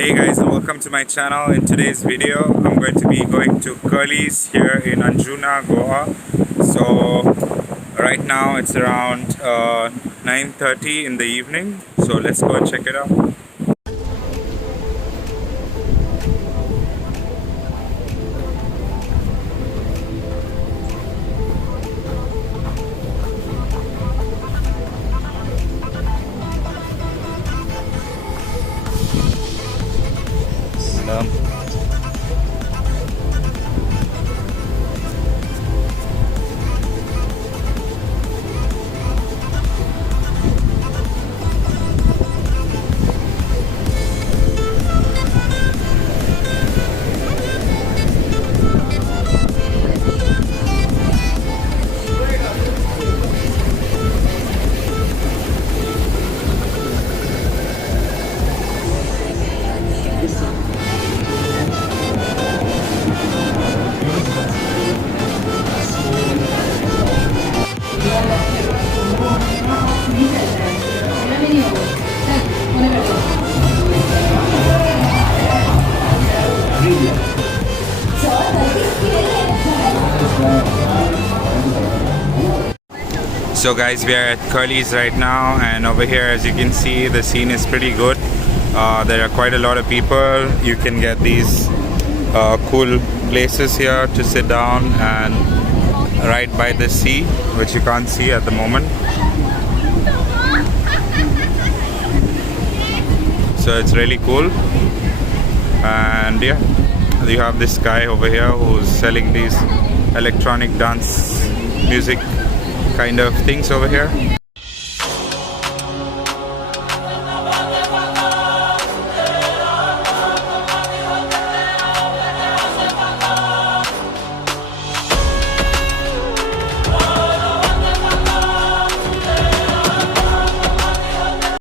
Hey guys, and welcome to my channel. In today's video I'm going to be going to Curlies here in Anjuna, Goa. So right now it's around 9:30 in the evening, so let's go and check it out. So guys, we are at Curlies right now, and over here as you can see the scene is pretty good. There are quite a lot of people. You can get these cool places here to sit down and right by the sea, which you can't see at the moment. So it's really cool. And yeah, you have this guy over here who's selling these electronic dance music kind of things over here.